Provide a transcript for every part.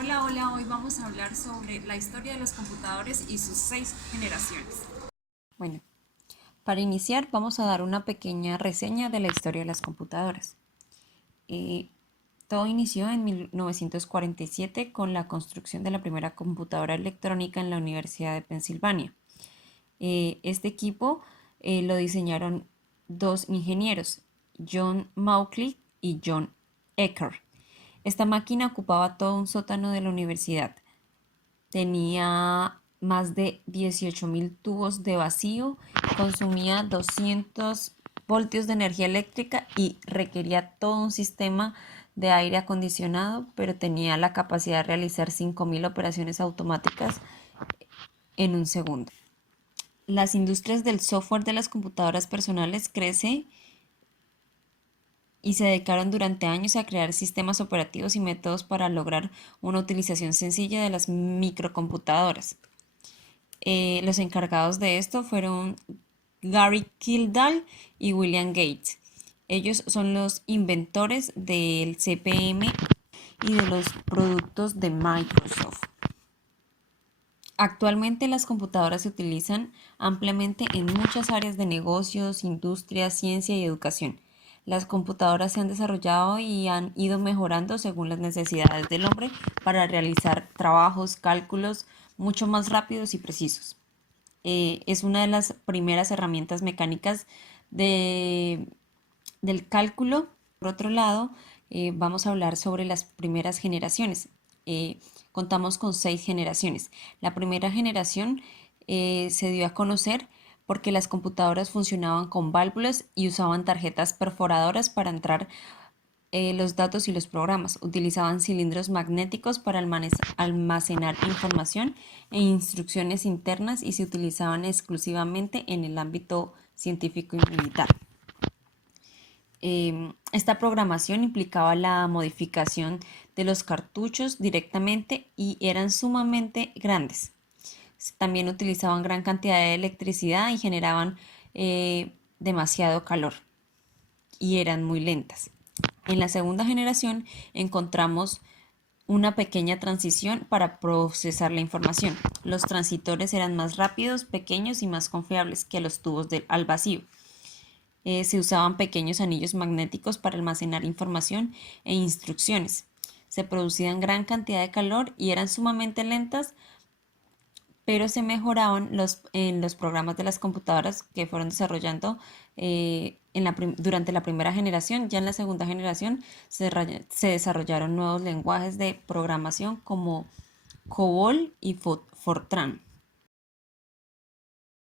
Hola, hola, hoy vamos a hablar sobre la historia de los computadores y sus 6 generaciones. Bueno, para iniciar vamos a dar una pequeña reseña de la historia de las computadoras. Eh, Todo inició en 1947 con la construcción de la primera computadora electrónica en la Universidad de Pensilvania. Este equipo lo diseñaron dos ingenieros, John Mauchly y John Eckert. Esta máquina ocupaba todo un sótano de la universidad. Tenía más de 18.000 tubos de vacío, consumía 200 voltios de energía eléctrica y requería todo un sistema de aire acondicionado, pero tenía la capacidad de realizar 5.000 operaciones automáticas en un segundo. Las industrias del software de las computadoras personales crecen y se dedicaron durante años a crear sistemas operativos y métodos para lograr una utilización sencilla de las microcomputadoras. Los encargados de esto fueron Gary Kildall y William Gates. Ellos son los inventores del CPM y de los productos de Microsoft. Actualmente las computadoras se utilizan ampliamente en muchas áreas de negocios, industria, ciencia y educación. Las computadoras se han desarrollado y han ido mejorando según las necesidades del hombre para realizar trabajos, cálculos mucho más rápidos y precisos. Es una de las primeras herramientas mecánicas de, del cálculo. Por otro lado, vamos a hablar sobre las primeras generaciones. Contamos con 6 generaciones. La primera generación se dio a conocer porque las computadoras funcionaban con válvulas y usaban tarjetas perforadoras para entrar los datos y los programas. Utilizaban cilindros magnéticos para almacenar información e instrucciones internas y se utilizaban exclusivamente en el ámbito científico y militar. Esta programación implicaba la modificación de los cartuchos directamente y eran sumamente grandes. También utilizaban gran cantidad de electricidad y generaban demasiado calor y eran muy lentas. En la segunda generación encontramos una pequeña transición para procesar la información. Los transitores eran más rápidos, pequeños y más confiables que los tubos al vacío. Se usaban pequeños anillos magnéticos para almacenar información e instrucciones. Se producían gran cantidad de calor y eran sumamente lentas, pero se mejoraban en los programas de las computadoras que fueron desarrollando durante la primera generación. Ya en la segunda generación se desarrollaron nuevos lenguajes de programación como COBOL y Fortran.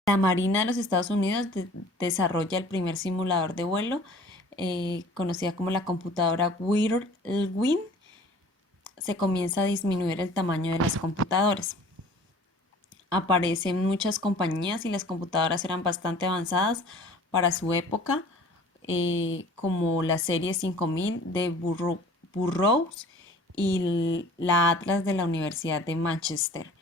La Marina de los Estados Unidos desarrolla el primer simulador de vuelo, conocida como la computadora Whirlwind. Se comienza a disminuir el tamaño de las computadoras. Aparecen muchas compañías y las computadoras eran bastante avanzadas para su época, como la serie 5000 de Burroughs y la Atlas de la Universidad de Manchester.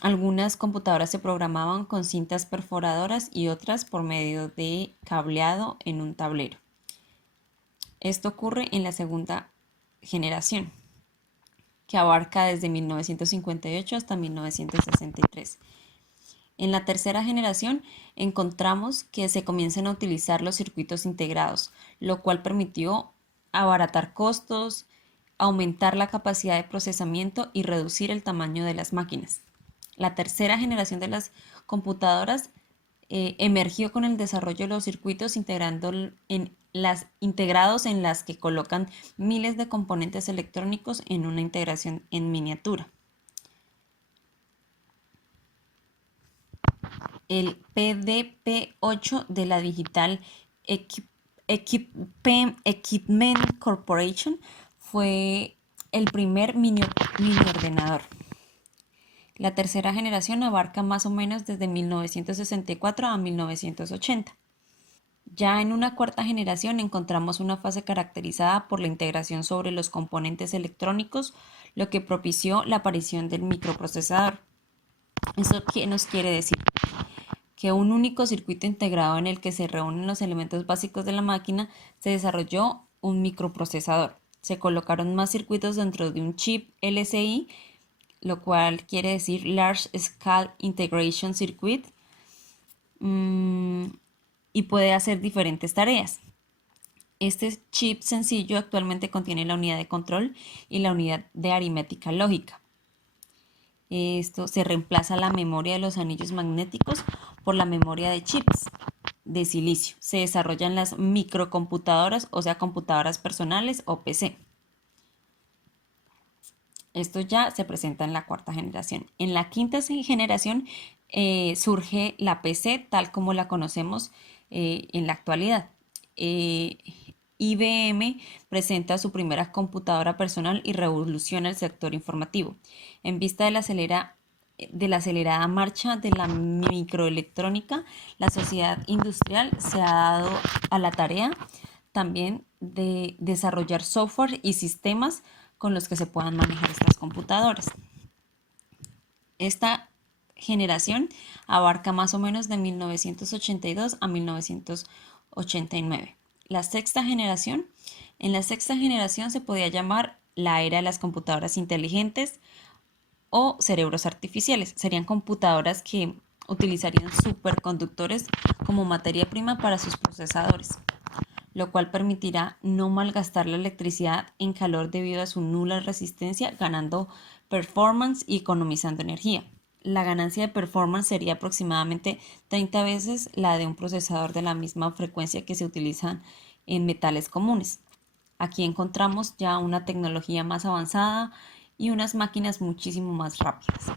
Algunas computadoras se programaban con cintas perforadoras y otras por medio de cableado en un tablero. Esto ocurre en la segunda generación, que abarca desde 1958 hasta 1963. En la tercera generación encontramos que se comienzan a utilizar los circuitos integrados, lo cual permitió abaratar costos, aumentar la capacidad de procesamiento y reducir el tamaño de las máquinas. La tercera generación de las computadoras emergió con el desarrollo de los circuitos integrados en las que colocan miles de componentes electrónicos en una integración en miniatura. El PDP-8 de la Digital Equipment Corporation fue el primer mini ordenador. La tercera generación abarca más o menos desde 1964 a 1980. Ya en una cuarta generación encontramos una fase caracterizada por la integración sobre los componentes electrónicos, lo que propició la aparición del microprocesador. ¿Eso qué nos quiere decir? Que un único circuito integrado en el que se reúnen los elementos básicos de la máquina se desarrolló un microprocesador. Se colocaron más circuitos dentro de un chip LSI, lo cual quiere decir Large Scale Integration Circuit, y puede hacer diferentes tareas. Este chip sencillo actualmente contiene la unidad de control y la unidad de aritmética lógica. Esto se reemplaza la memoria de los anillos magnéticos por la memoria de chips de silicio. Se desarrollan las microcomputadoras, o sea, computadoras personales o PC. Esto ya se presenta en la cuarta generación. En la quinta generación surge la PC tal como la conocemos en la actualidad. IBM presenta su primera computadora personal y revoluciona el sector informativo. En vista de la acelerada marcha de la microelectrónica, la sociedad industrial se ha dado a la tarea también de desarrollar software y sistemas con los que se puedan manejar estas computadoras. Esta generación abarca más o menos de 1982 a 1989. La sexta generación, en la sexta generación se podía llamar la era de las computadoras inteligentes o cerebros artificiales. Serían computadoras que utilizarían superconductores como materia prima para sus procesadores, lo cual permitirá no malgastar la electricidad en calor debido a su nula resistencia, ganando performance y economizando energía. La ganancia de performance sería aproximadamente 30 veces la de un procesador de la misma frecuencia que se utilizan en metales comunes. Aquí encontramos ya una tecnología más avanzada y unas máquinas muchísimo más rápidas.